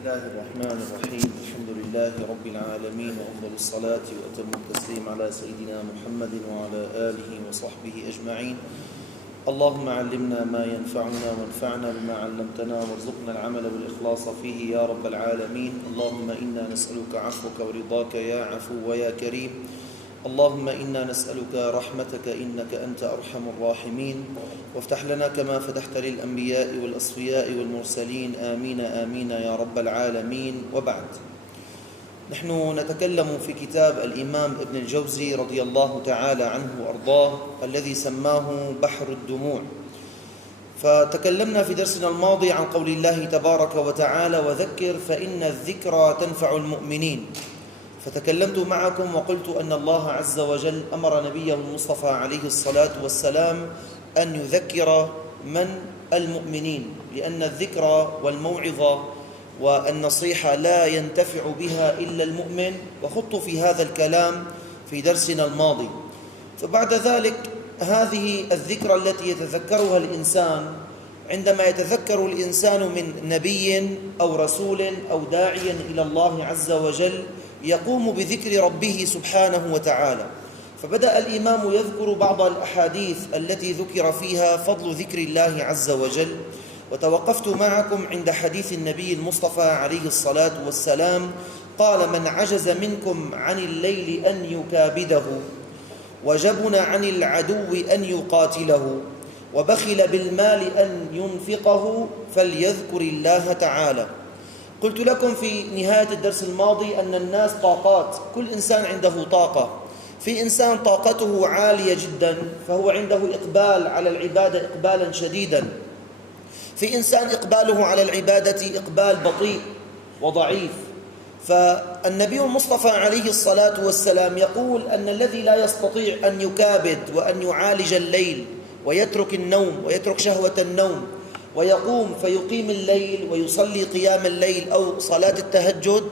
الله الرحمن الرحيم. الحمد لله رب العالمين، وأفضل الصلاة وأتم التسليم على سيدنا محمد وعلى آله وصحبه أجمعين. اللهم علمنا ما ينفعنا وانفعنا بما علمتنا، وارزقنا العمل بالإخلاص فيه يا رب العالمين. اللهم إنا نسألك عفوك ورضاك يا عفو ويا كريم. اللهم إنا نسألك رحمتك إنك أنت أرحم الراحمين، وافتح لنا كما فتحت للأنبياء والأصفياء والمرسلين. آمين آمين يا رب العالمين. وبعد، نحن نتكلم في كتاب الإمام ابن الجوزي رضي الله تعالى عنه وأرضاه الذي سماه بحر الدموع. فتكلمنا في درسنا الماضي عن قول الله تبارك وتعالى: وذكر فإن الذكرى تنفع المؤمنين. فتكلمت معكم وقلت أن الله عز وجل أمر نبيه المصطفى عليه الصلاة والسلام أن يذكر من المؤمنين، لأن الذكرى والموعظة والنصيحة لا ينتفع بها إلا المؤمن، وخضت في هذا الكلام في درسنا الماضي. فبعد ذلك هذه الذكرى التي يتذكرها الإنسان عندما يتذكر الإنسان من نبي أو رسول أو داعيا إلى الله عز وجل يقوم بذكر ربه سبحانه وتعالى. فبدأ الإمام يذكر بعض الأحاديث التي ذكر فيها فضل ذكر الله عز وجل، وتوقفت معكم عند حديث النبي المصطفى عليه الصلاة والسلام: قال: من عجز منكم عن الليل أن يكابده، وجبن عن العدو أن يقاتله، وبخل بالمال أن ينفقه، فليذكر الله تعالى. قلت لكم في نهاية الدرس الماضي أن الناس طاقات، كل إنسان عنده طاقة. في إنسان طاقته عالية جدا فهو عنده إقبال على العبادة إقبالا شديدا، في إنسان إقباله على العبادة إقبال بطيء وضعيف. فالنبي المصطفى عليه الصلاة والسلام يقول أن الذي لا يستطيع أن يكابد وأن يعالج الليل ويترك النوم ويترك شهوة النوم ويقوم فيقيم الليل ويصلي قيام الليل أو صلاة التهجد،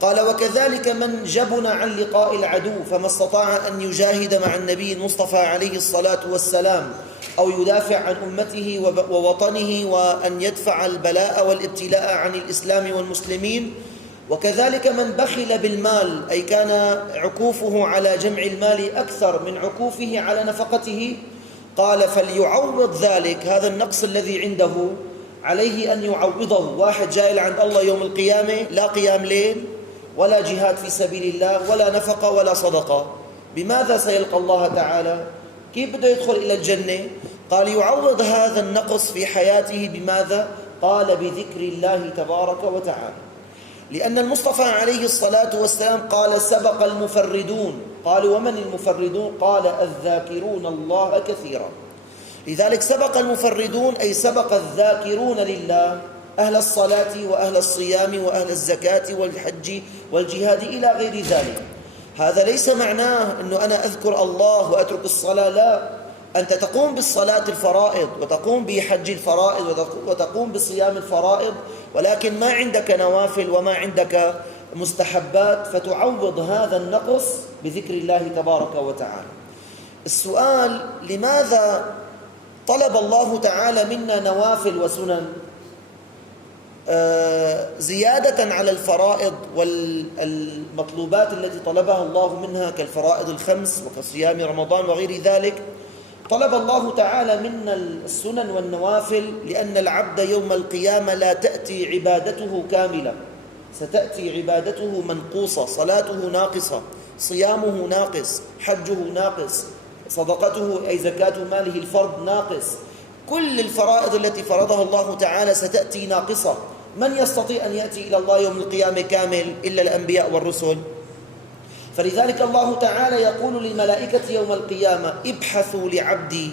قال: وكذلك من جبن عن لقاء العدو فما استطاع أن يجاهد مع النبي المصطفى عليه الصلاة والسلام أو يدافع عن أمته ووطنه وأن يدفع البلاء والابتلاء عن الإسلام والمسلمين. وكذلك من بخل بالمال، أي كان عكوفه على جمع المال أكثر من عكوفه على نفقته، قال: فليعوض ذلك، هذا النقص الذي عنده عليه أن يعوضه. واحد جاي لعند الله يوم القيامة لا قيام ليل ولا جهاد في سبيل الله ولا نفقة ولا صدقة، بماذا سيلقى الله تعالى؟ كيف بده يدخل إلى الجنة؟ قال: يعوض هذا النقص في حياته بماذا؟ قال: بذكر الله تبارك وتعالى. لأن المصطفى عليه الصلاة والسلام قال: سبق المفردون. قالوا: ومن المفردون؟ قال: الذاكرون الله كثيرا. لذلك سبق المفردون أي سبق الذاكرون لله، أهل الصلاة وأهل الصيام وأهل الزكاة والحج والجهاد إلى غير ذلك. هذا ليس معناه أنه أنا أذكر الله وأترك الصلاة، لا، أنت تقوم بالصلاة الفرائض وتقوم بحج الفرائض وتقوم بصيام الفرائض، ولكن ما عندك نوافل وما عندك مستحبات، فتعوض هذا النقص بذكر الله تبارك وتعالى. السؤال: لماذا طلب الله تعالى منا نوافل وسنن زيادة على الفرائض والمطلوبات التي طلبها الله منها كالفرائض الخمس وكصيام رمضان وغير ذلك؟ طلب الله تعالى منا السنن والنوافل لأن العبد يوم القيامة لا تأتي عبادته كاملة، ستأتي عبادته منقوصة، صلاته ناقصة، صيامه ناقص، حجه ناقص، صدقته أي زكاة ماله الفرض ناقص. كل الفرائض التي فرضها الله تعالى ستأتي ناقصة. من يستطيع أن يأتي إلى الله يوم القيامة كامل إلا الأنبياء والرسل؟ فلذلك الله تعالى يقول للملائكة يوم القيامة: ابحثوا لعبدي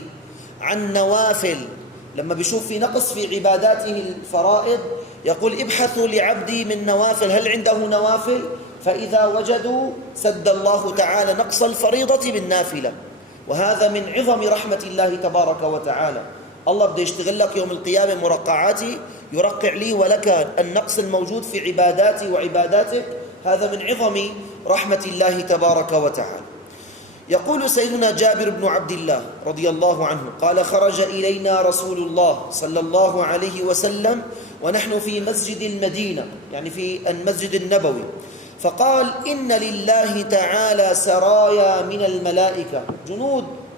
عن نوافل. لما بيشوف في نقص في عباداته الفرائض يقول: ابحثوا لعبدي من نوافل، هل عنده نوافل؟ فإذا وجدوا سد الله تعالى نقص الفريضة بالنافلة. وهذا من عظم رحمة الله تبارك وتعالى. الله بده يشتغل لك يوم القيامة مرقعاتي، يرقع لي ولك النقص الموجود في عباداتي وعباداتك. هذا من عظم رحمة الله تبارك وتعالى. يقول سيدنا جابر بن عبد الله رضي الله عنه قال خرج إلينا رسول الله صلى الله عليه وسلم ونحن في مسجد المدينة، يعني في المسجد النبوي، فقال إن لله تعالى سرايا من الملائكة،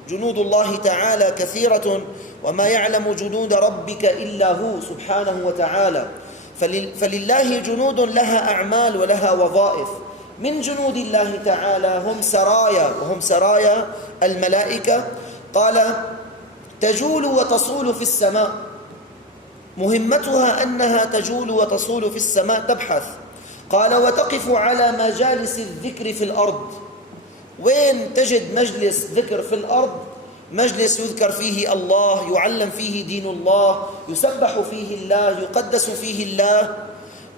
جنود الله تعالى كثيرة وما يعلم جنود ربك إلا هو سبحانه وتعالى، فلله جنود لها أعمال ولها وظائف. من جنود الله تعالى هم سرايا، وهم سرايا الملائكة. قال تجول وتصول في السماء، مهمتها أنها تجول وتصول في السماء تبحث. قال وتقف على مجالس الذكر في الأرض. وين تجد مجلس ذكر في الأرض؟ مجلس يذكر فيه الله، يعلم فيه دين الله، يسبح فيه الله، يقدس فيه الله،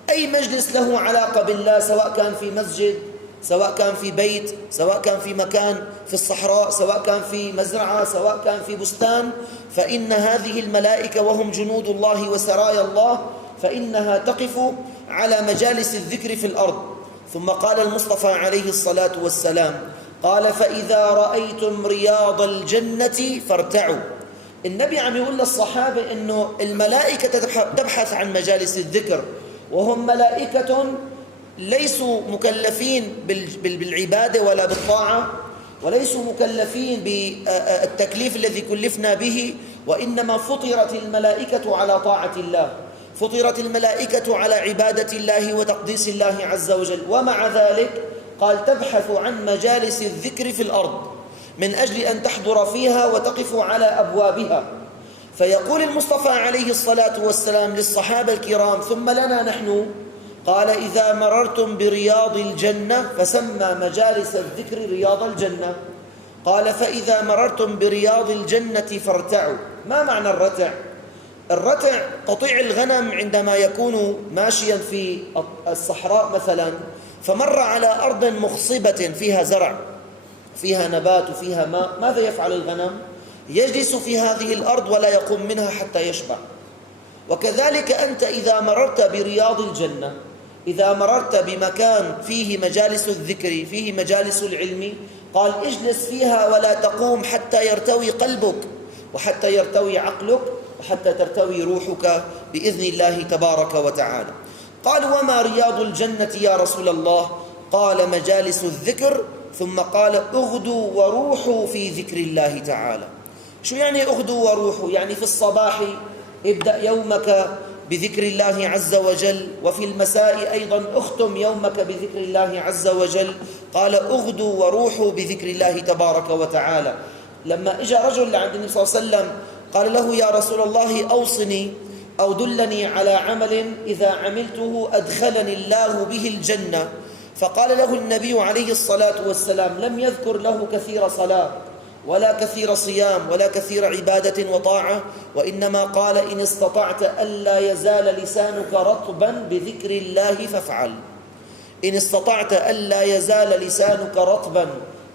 أي مجلس له علاقة بالله، سواء كان في مسجد، سواء كان في بيت، سواء كان في مكان في الصحراء، سواء كان في مزرعة، سواء كان في بستان، فإن هذه الملائكة وهم جنود الله وسرايا الله، فإنها تقف على مجالس الذكر في الأرض. ثم قال المصطفى عليه الصلاة والسلام قال فإذا رأيتم رياض الجنة فارتعوا. النبي عم يقول للصحابة إنه الملائكة تبحث عن مجالس الذكر، وهم ملائكة ليسوا مكلفين بالعبادة ولا بالطاعة، وليسوا مكلفين بالتكليف الذي كلفنا به، وإنما فطرت الملائكة على طاعة الله، فطرت الملائكة على عبادة الله وتقديس الله عز وجل. ومع ذلك قال تبحث عن مجالس الذكر في الأرض من أجل أن تحضر فيها وتقف على أبوابها. فيقول المصطفى عليه الصلاة والسلام للصحابة الكرام ثم لنا نحن، قال إذا مررتم برياض الجنة، فسمى مجالس الذكر رياض الجنة. قال فإذا مررتم برياض الجنة فارتعوا. ما معنى الرتع؟ الرتع قطيع الغنم عندما يكون ماشيا في الصحراء مثلا، فمر على أرض مخصبة فيها زرع، فيها نبات وفيها ماء، ماذا يفعل الغنم؟ يجلس في هذه الأرض ولا يقوم منها حتى يشبع. وكذلك أنت إذا مررت برياض الجنة، إذا مررت بمكان فيه مجالس الذكر، فيه مجالس العلم، قال اجلس فيها ولا تقوم حتى يرتوي قلبك، وحتى يرتوي عقلك، وحتى ترتوي روحك بإذن الله تبارك وتعالى. قال وما رياض الجنة يا رسول الله؟ قال مجالس الذكر. ثم قال اغدوا وروحوا في ذكر الله تعالى. شو يعني اغدوا وروحوا؟ يعني في الصباح ابدأ يومك بذكر الله عز وجل، وفي المساء أيضا اختم يومك بذكر الله عز وجل. قال اغدوا وروحوا بذكر الله تبارك وتعالى. لما اجى رجل لعند النبي صلى الله عليه وسلم قال له يا رسول الله أوصني أو دلني على عمل إذا عملته أدخلني الله به الجنة، فقال له النبي عليه الصلاة والسلام، لم يذكر له كثير صلاة ولا كثير صيام ولا كثير عبادة وطاعة، وإنما قال إن استطعت ألا يزال لسانك رطبا بذكر الله فافعل. إن استطعت ألا يزال لسانك رطبا.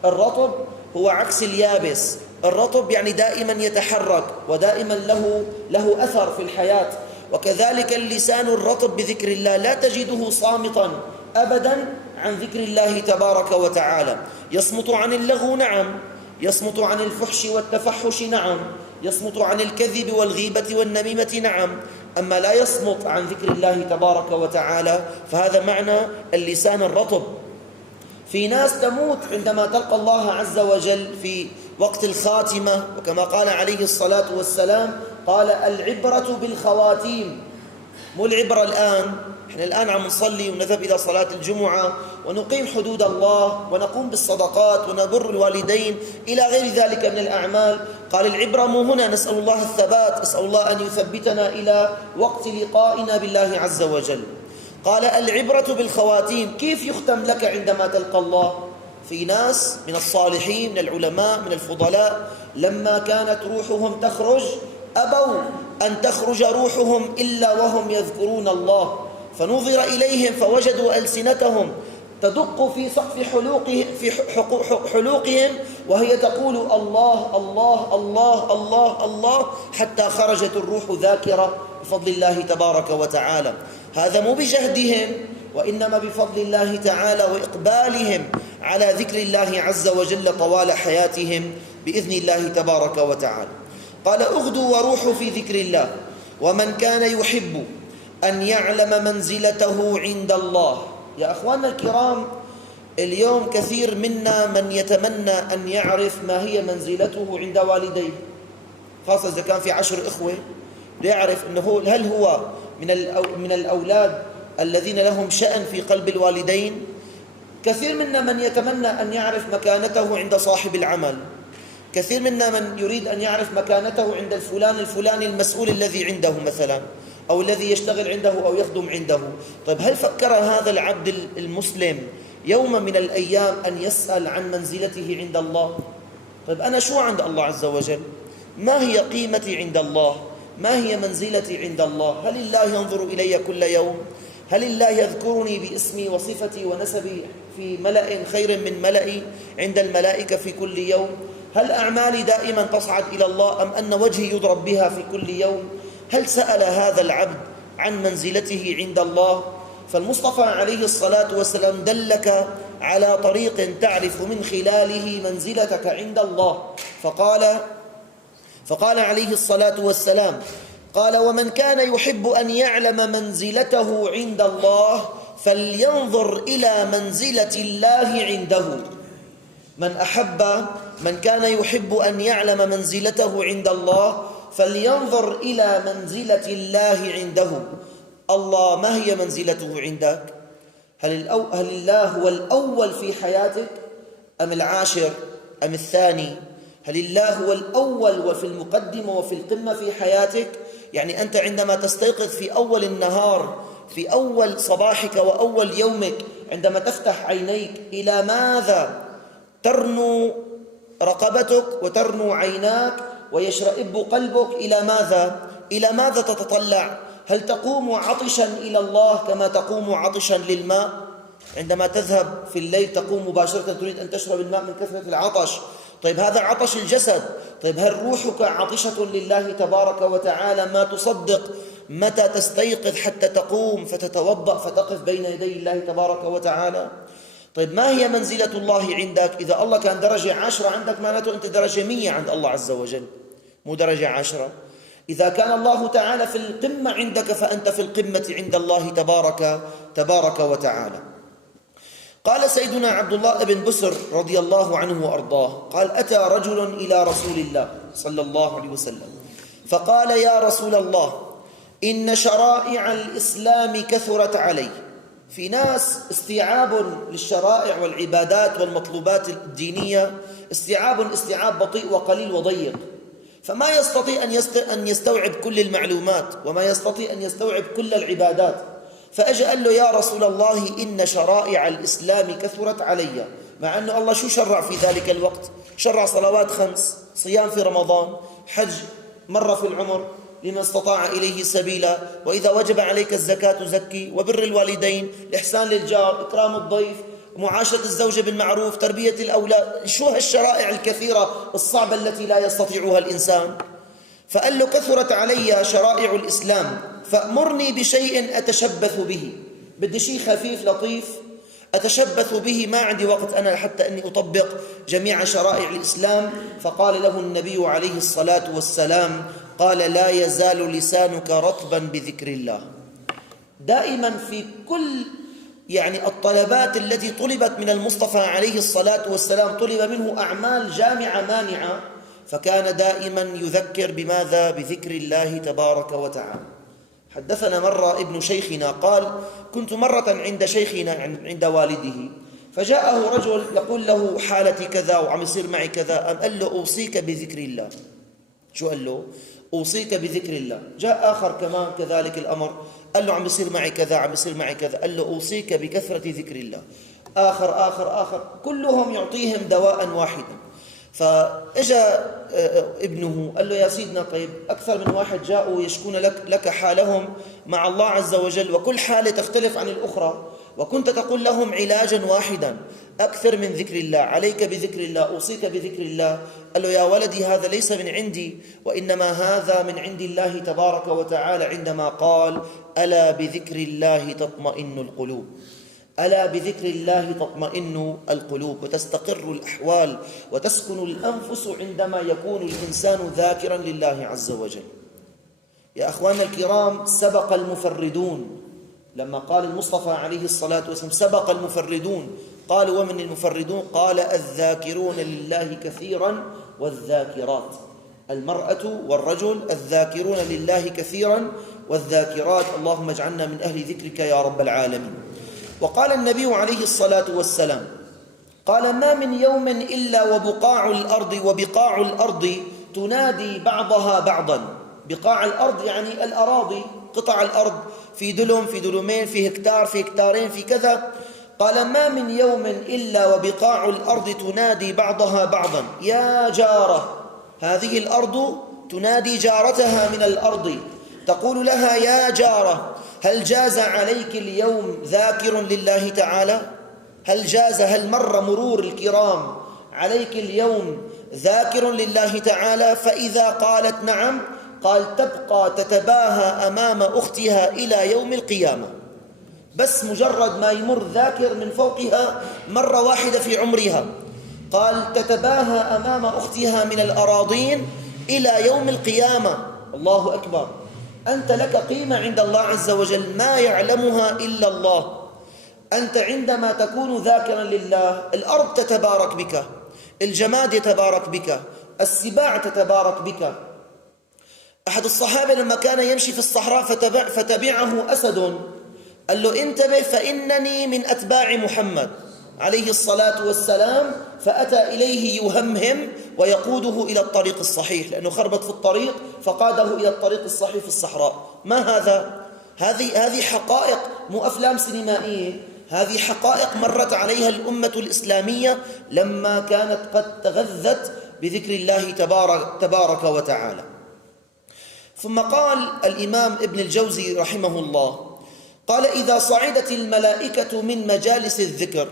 الرطب هو عكس اليابس، الرطب يعني دائما يتحرك ودائما له أثر في الحياة. وكذلك اللسان الرطب بذكر الله لا تجده صامتا أبدا عن ذكر الله تبارك وتعالى. يصمت عن اللغو نعم، يصمت عن الفحش والتفحش نعم، يصمت عن الكذب والغيبة والنميمة نعم، أما لا يصمت عن ذكر الله تبارك وتعالى، فهذا معنى اللسان الرطب. في ناس تموت عندما تلقى الله عز وجل في وقت الخاتمة، وكما قال عليه الصلاة والسلام قال العبرة بالخواتيم. مو العبرة الآن، احنا الآن عم نصلي ونذهب إلى صلاة الجمعة ونقيم حدود الله ونقوم بالصدقات ونبر الوالدين إلى غير ذلك من الأعمال. قال العبرة مو هنا، نسأل الله الثبات، نسأل الله أن يثبتنا إلى وقت لقائنا بالله عز وجل. قال العبرة بالخواتيم. كيف يختم لك عندما تلقى الله؟ في ناس من الصالحين من العلماء من الفضلاء لما كانت روحهم تخرج أبوا أن تخرج روحهم إلا وهم يذكرون الله، فنظر إليهم فوجدوا ألسنتهم تدق في سقف حلوقهم وهي تقول الله الله الله الله الله، حتى خرجت الروح ذاكرة بفضل الله تبارك وتعالى. هذا مو بجهدهم وإنما بفضل الله تعالى وإقبالهم على ذكر الله عز وجل طوال حياتهم بإذن الله تبارك وتعالى. قال: اغدوا وروحوا في ذكر الله، ومن كان يحب أن يعلم منزلته عند الله. يا أخواننا الكرام، اليوم كثير منا من يتمنى أن يعرف ما هي منزلته عند والديه، خاصة إذا كان في 10 إخوة، ليعرف أنه هل هو من الأولاد الذين لهم شأن في قلب الوالدين. كثير منا من يتمنى أن يعرف مكانته عند صاحب العمل، كثير منا من يريد أن يعرف مكانته عند الفلاني المسؤول الذي عنده مثلا، أو الذي يشتغل عنده أو يخدم عنده. طيب هل فكر هذا العبد المسلم يوم من الأيام أن يسأل عن منزلته عند الله؟ طيب أنا شو عند الله عز وجل؟ ما هي قيمتي عند الله؟ ما هي منزلتي عند الله؟ هل الله ينظر إلي كل يوم؟ هل الله يذكرني باسمي وصفتي ونسبي في ملأ خير من ملئي عند الملائكة في كل يوم؟ هل أعمالي دائما تصعد إلى الله، أم أن وجهي يضرب بها في كل يوم؟ هل سأل هذا العبد عن منزلته عند الله؟ فالمصطفى عليه الصلاة والسلام دلك على طريق تعرف من خلاله منزلتك عند الله. فقال عليه الصلاة والسلام: قال: ومن كان يحب أن يعلم منزلته عند الله فلينظر إلى منزلة الله عنده. من كان يحب أن يعلم منزلته عند الله فلينظر إلى منزلة الله عنده. الله ما هي منزلته عندك؟ هل الله هو الأول في حياتك، أم العاشر، أم الثاني؟ هل الله هو الأول وفي المقدمة وفي القمة في حياتك؟ يعني أنت عندما تستيقظ في أول النهار، في أول صباحك وأول يومك، عندما تفتح عينيك، إلى ماذا ترنو رقبتك وترنو عيناك ويشرئب قلبك؟ إلى ماذا تتطلع؟ هل تقوم عطشا إلى الله كما تقوم عطشا للماء؟ عندما تذهب في الليل تقوم مباشرة تريد أن تشرب الماء من كثرة العطش. طيب هذا عطش الجسد. طيب هل روحك عطشة لله تبارك وتعالى ما تصدق متى تستيقظ حتى تقوم فتتوضأ فتقف بين يدي الله تبارك وتعالى؟ طيب ما هي منزلة الله عندك؟ إذا الله كان درجة 10 عندك، معناته أنت درجة 100 عند الله عز وجل، مو درجة 10. إذا كان الله تعالى في القمة عندك فأنت في القمة عند الله تبارك وتعالى. قال سيدنا عبد الله بن بسر رضي الله عنه وأرضاه، قال: أتى رجل إلى رسول الله صلى الله عليه وسلم فقال: يا رسول الله، إن شرائع الإسلام كثرت علي. في ناس استيعاب للشرائع والعبادات والمطلوبات الدينية استيعاب بطيء وقليل وضيق، فما يستطيع أن يستوعب كل المعلومات وما يستطيع أن يستوعب كل العبادات. فأجى قال له: يا رسول الله، إن شرائع الإسلام كثرت علي. مع أن الله شو شرع في ذلك الوقت؟ شرع صلوات 5، صيام في رمضان، حج مرة في العمر لمن استطاع إليه سبيلا، وإذا وجب عليك الزكاة زكي، وبر الوالدين، الإحسان للجار، إكرام الضيف، معاشرة الزوجة بالمعروف، تربية الأولاد. شو هالشرائع الكثيرة الصعبة التي لا يستطيعها الإنسان؟ فقال له: كثرت علي شرائع الإسلام فأمرني بشيء أتشبث به. بدي شيء خفيف لطيف أتشبث به، ما عندي وقت أنا حتى أني أطبق جميع شرائع الإسلام. فقال له النبي عليه الصلاة والسلام: قال: لا يزال لسانك رطبا بذكر الله. دائما في كل الطلبات التي طلبت من المصطفى عليه الصلاة والسلام طلب منه أعمال جامعة مانعة، فكان دائما يذكر بماذا؟ بذكر الله تبارك وتعالى. حدثنا مرة ابن شيخنا قال: كنت مرة عند شيخنا عند والده، فجاءه رجل يقول له: حالتي كذا وعم يصير معي كذا. قال له: أوصيك بذكر الله. شو قال له؟ أوصيك بذكر الله. جاء آخر كمان كذلك الأمر، قال له: عم يصير معي كذا عم يصير معي كذا. قال له: أوصيك بكثرة ذكر الله. آخر كلهم يعطيهم دواء واحدا. فإجا ابنه قال له: يا سيدنا، طيب أكثر من واحد جاءوا يشكون لك حالهم مع الله عز وجل، وكل حالة تختلف عن الأخرى. وكنت تقول لهم علاجا واحدا: أكثر من ذكر الله، عليك بذكر الله، أوصيك بذكر الله. قال له: يا ولدي هذا ليس من عندي، وإنما هذا من عند الله تبارك وتعالى عندما قال: ألا بذكر الله تطمئن القلوب. ألا بذكر الله تطمئن القلوب، وتستقر الأحوال وتسكن الأنفس عندما يكون الإنسان ذاكرا لله عز وجل. يا أخواننا الكرام، سبق المفردون. لما قال المصطفى عليه الصلاة والسلام: سبق المفردون، قالوا: ومن المفردون؟ قال: الذاكرون لله كثيرا والذاكرات. المرأة والرجل الذاكرون لله كثيرا والذاكرات. اللهم اجعلنا من أهل ذكرك يا رب العالمين. وقال النبي عليه الصلاة والسلام: قال: ما من يوم إلا وبقاع الأرض تنادي بعضها بعضا. بقاع الأرض يعني الأراضي، قطع الأرض، في دلم، في دلمين، في هكتار، في هكتارين، في كذا. قال: ما من يوم إلا وبقاع الأرض تنادي بعضها بعضا: يا جارة. هذه الأرض تنادي جارتها من الأرض، تقول لها: يا جارة، هل جاز عليك اليوم ذاكر لله تعالى؟ هل مر مرور الكرام عليك اليوم ذاكر لله تعالى؟ فإذا قالت نعم، قال: تبقى تتباهى أمام أختها إلى يوم القيامة. بس مجرد ما يمر ذاكر من فوقها مرة واحدة في عمرها، قال: تتباهى أمام أختها من الأراضين إلى يوم القيامة. الله أكبر. أنت لك قيمة عند الله عز وجل ما يعلمها إلا الله. أنت عندما تكون ذاكرا لله، الأرض تتبارك بك، الجماد يتبارك بك، السباع تتبارك بك. أحد الصحابة لما كان يمشي في الصحراء فتبعه أسد، قال له: انتبه فإنني من أتباع محمد عليه الصلاة والسلام. فأتى إليه يهمهم ويقوده إلى الطريق الصحيح، لأنه خربط في الطريق فقاده إلى الطريق الصحيح في الصحراء. ما هذا؟ هذه حقائق، مو أفلام سينمائية، هذه حقائق مرت عليها الأمة الإسلامية لما كانت قد تغذت بذكر الله تبارك وتعالى. ثم قال الإمام ابن الجوزي رحمه الله، قال: إذا صعدت الملائكة من مجالس الذكر،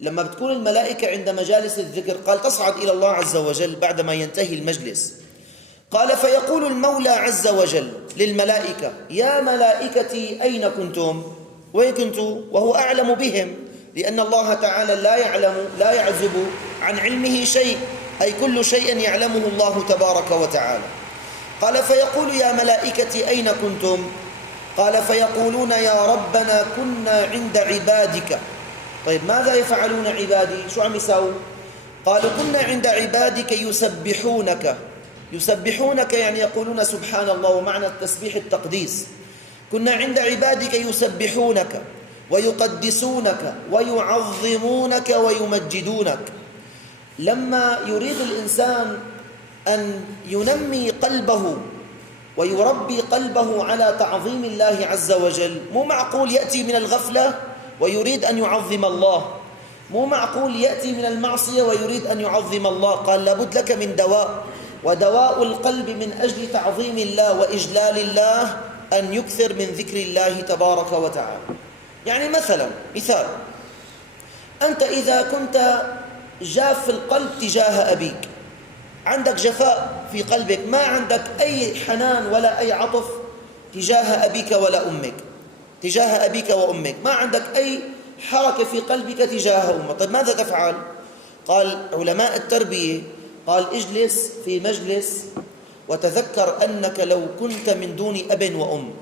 لما بتكون الملائكة عند مجالس الذكر، قال تصعد إلى الله عز وجل بعدما ينتهي المجلس. قال: فيقول المولى عز وجل للملائكة: يا ملائكتي أين كنتم؟ وين كنتم؟ وهو أعلم بهم، لأن الله تعالى لا يعزب عن علمه شيء، أي كل شيء يعلمه الله تبارك وتعالى. قال: فيقول: يا ملائكتي أين كنتم؟ قال: فيقولون: يا ربنا كنا عند عبادك. طيب ماذا يفعلون عبادي؟ شو عم يساووا؟ قالوا: كنا عند عبادك يسبحونك يعني يقولون سبحان الله، ومعنى التسبيح التقديس. كنا عند عبادك يسبحونك ويقدسونك ويعظمونك ويمجدونك. لما يريد الإنسان أن ينمي قلبه ويربي قلبه على تعظيم الله عز وجل، مو معقول يأتي من الغفلة ويريد أن يعظم الله، مو معقول يأتي من المعصية ويريد أن يعظم الله. قال: لابد لك من دواء، ودواء القلب من أجل تعظيم الله وإجلال الله أن يكثر من ذكر الله تبارك وتعالى. يعني مثال، أنت إذا كنت جاف في القلب تجاه أبيك، عندك جفاء في قلبك، ما عندك أي حنان ولا أي عطف تجاه أبيك ولا أمك، تجاه أبيك وأمك، ما عندك أي حركة في قلبك تجاه أمك. طيب ماذا تفعل؟ قال علماء التربية، قال: اجلس في مجلس وتذكر أنك لو كنت من دون أب وأم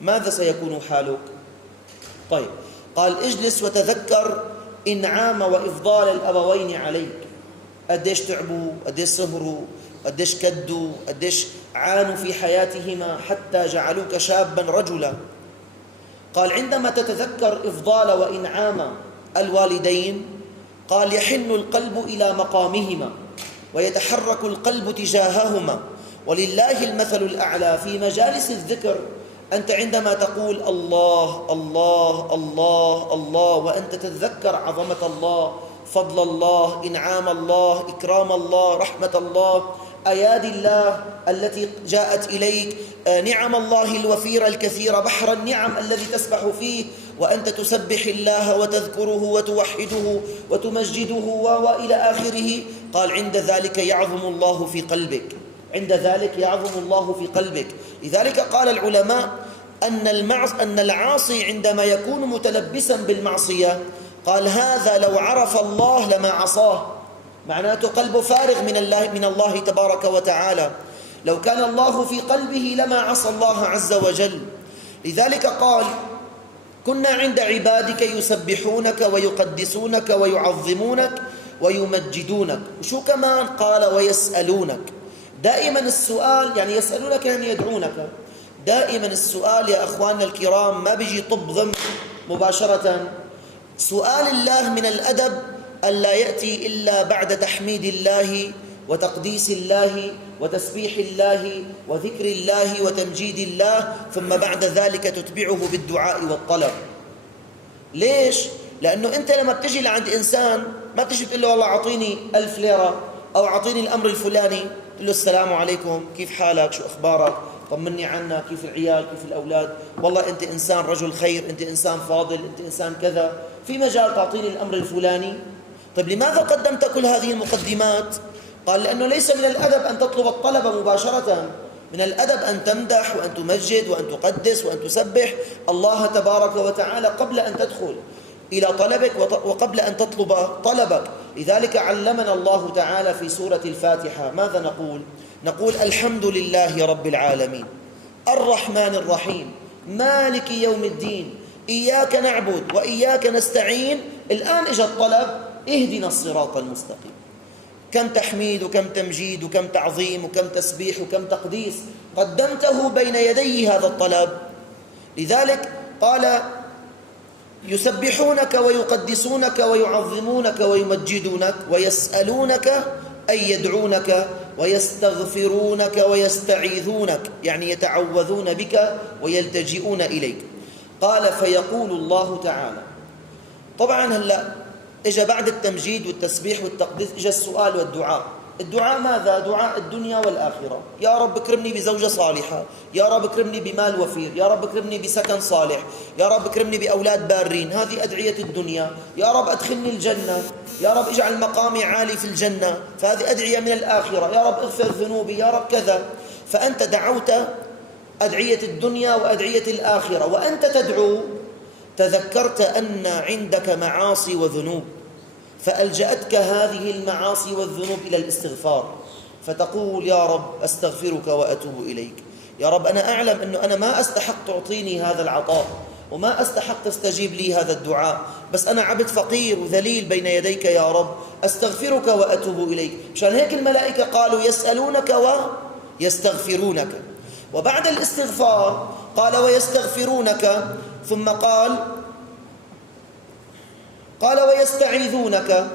ماذا سيكون حالك؟ طيب قال: اجلس وتذكر إنعام وإفضال الأبوين عليك، قديش تعبوا، قديش سهروا، قديش كدوا، قديش عانوا في حياتهما حتى جعلوك شابا رجلا. قال: عندما تتذكر إفضال وإنعام الوالدين، قال: يحن القلب إلى مقامهما ويتحرك القلب تجاههما. ولله المثل الأعلى في مجالس الذكر. أنت عندما تقول الله الله الله الله وأنت تتذكر عظمة الله، فضل الله، إنعام الله، إكرام الله، رحمة الله، أيادي الله التي جاءت إليك، نعم الله الوفيرة الكثيرة، بحر النعم الذي تسبح فيه، وأنت تسبح الله وتذكره وتوحده وتمجده وإلى آخره. قال عند ذلك يعظم الله في قلبك، عند ذلك يعظم الله في قلبك. لذلك قال العلماء أن العاصي عندما يكون متلبسا بالمعصية، قال هذا لو عرف الله لما عصاه، معناته قلبه فارغ من الله تبارك وتعالى. لو كان الله في قلبه لما عصى الله عز وجل. لذلك قال كنا عند عبادك يسبحونك ويقدسونك ويعظمونك ويمجدونك. وشو كمان؟ قال ويسألونك. دائما السؤال، يعني يسألونك يعني يدعونك. دائما السؤال يا أخواننا الكرام ما بيجي طب ضمن مباشرة. سؤال الله من الأدب ألا يأتي إلا بعد تحميد الله وتقديس الله وتسبيح الله وذكر الله وتمجيد الله، ثم بعد ذلك تتبعه بالدعاء والطلب. ليش؟ لأنه أنت لما بتجي لعند إنسان ما بتجي تقول له والله أعطيني 1000 ليرة أو أعطيني الأمر الفلاني، تقول له السلام عليكم، كيف حالك، شو أخبارك، طمني عنك، كيف العيال، كيف الأولاد، والله أنت إنسان رجل خير، أنت إنسان فاضل، أنت إنسان كذا، في مجال تعطيني الأمر الفلاني. طيب لماذا قدمت كل هذه المقدمات؟ قال لأنه ليس من الأدب أن تطلب الطلب مباشرة. من الأدب أن تمدح وأن تمجد وأن تقدس وأن تسبح الله تبارك وتعالى قبل أن تدخل إلى طلبك وقبل أن تطلب طلبك. لذلك علمنا الله تعالى في سورة الفاتحة ماذا نقول؟ نقول الحمد لله رب العالمين الرحمن الرحيم مالك يوم الدين إياك نعبد وإياك نستعين. الآن إجا الطلب اهدنا الصراط المستقيم. كم تحميد وكم تمجيد وكم تعظيم وكم تسبيح وكم تقديس قدمته بين يدي هذا الطلب. لذلك قال يسبحونك ويقدسونك ويعظمونك ويمجدونك ويسألونك أي يدعونك ويستغفرونك ويستعيذونك، يعني يتعوذون بك ويلتجئون إليك. قال فيقول الله تعالى. طبعا هلأ إجا بعد التمجيد والتسبيح والتقديس إجا السؤال والدعاء. الدعاء ماذا؟ دعاء الدنيا والآخرة. يا رب اكرمني بزوجة صالحة، يا رب اكرمني بمال وفير، يا رب اكرمني بسكن صالح، يا رب اكرمني بأولاد بارين. هذه أدعية الدنيا. يا رب أدخلني الجنة، يا رب اجعل مقامي عالي في الجنة، فهذه أدعية من الآخرة. يا رب اغفر ذنوبي، يا رب كذا. فأنت دعوت أدعية الدنيا وأدعية الآخرة، وأنت تدعو تذكرت أن عندك معاصي وذنوب، فألجأتك هذه المعاصي والذنوب إلى الاستغفار، فتقول يا رب أستغفرك وأتوب إليك. يا رب أنا أعلم أنه أنا ما أستحق تعطيني هذا العطاء وما أستحق تستجيب لي هذا الدعاء، بس أنا عبد فقير وذليل بين يديك يا رب، أستغفرك وأتوب إليك. مشان هيك الملائكة قالوا يسألونك ويستغفرونك. وبعد الاستغفار قال ويستغفرونك، ثم قال ويستعيذونك.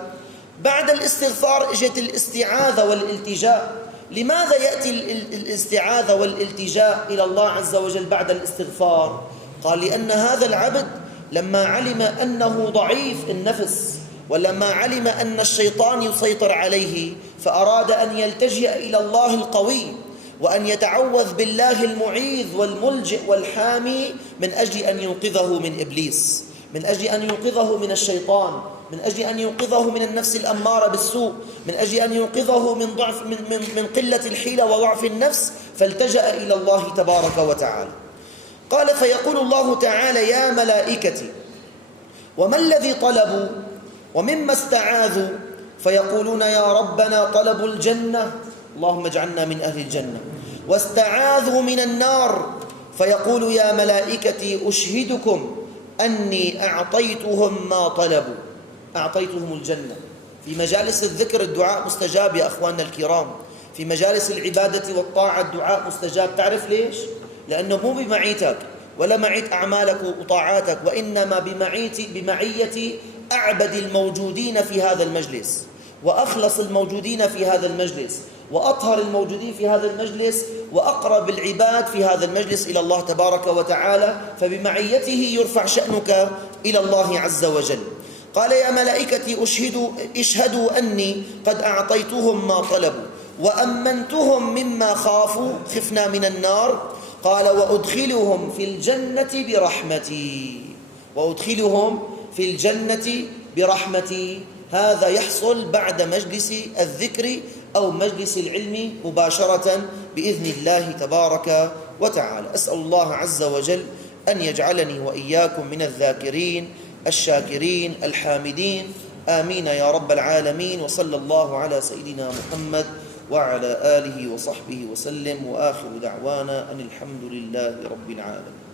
بعد الاستغفار اجت الاستعاذة والالتجاء. لماذا يأتي الاستعاذة والالتجاء إلى الله عز وجل بعد الاستغفار؟ قال لأن هذا العبد لما علم أنه ضعيف النفس، ولما علم أن الشيطان يسيطر عليه، فأراد أن يلتجئ إلى الله القوي وأن يتعوذ بالله المعيذ والملجئ والحامي من أجل أن ينقذه من إبليس، من أجل أن ينقذه من الشيطان، من أجل أن ينقذه من النفس الأمارة بالسوء، من أجل أن ينقذه من ضعف من قلة الحيلة وضعف النفس، فالتجأ إلى الله تبارك وتعالى. قال فيقول الله تعالى يا ملائكتي، وما الذي طلبوا ومما استعاذوا؟ فيقولون يا ربنا طلبوا الجنة، اللهم اجعلنا من أهل الجنة، واستعاذوا من النار. فيقول يا ملائكتي أشهدكم أني أعطيتهم ما طلبوا، أعطيتهم الجنة. في مجالس الذكر الدعاء مستجاب يا أخواننا الكرام، في مجالس العبادة والطاعة الدعاء مستجاب. تعرف ليش؟ لأنه مو بمعيتك ولا معية أعمالك وطاعاتك، وإنما بمعية أعبد الموجودين في هذا المجلس، وأخلص الموجودين في هذا المجلس، وأطهر الموجودين في هذا المجلس، وأقرب العباد في هذا المجلس إلى الله تبارك وتعالى، فبمعيته يرفع شأنك إلى الله عز وجل. قال يا ملائكتي اشهدوا أني قد أعطيتهم ما طلبوا، وأمنتهم مما خافوا، خفنا من النار. قال وأدخلهم في الجنة برحمتي، وأدخلهم في الجنة برحمتي. هذا يحصل بعد مجلس الذكر أو مجلس العلم مباشرة بإذن الله تبارك وتعالى. أسأل الله عز وجل أن يجعلني وإياكم من الذاكرين الشاكرين الحامدين، آمين يا رب العالمين. وصلى الله على سيدنا محمد وعلى آله وصحبه وسلم، وآخر دعوانا أن الحمد لله رب العالمين.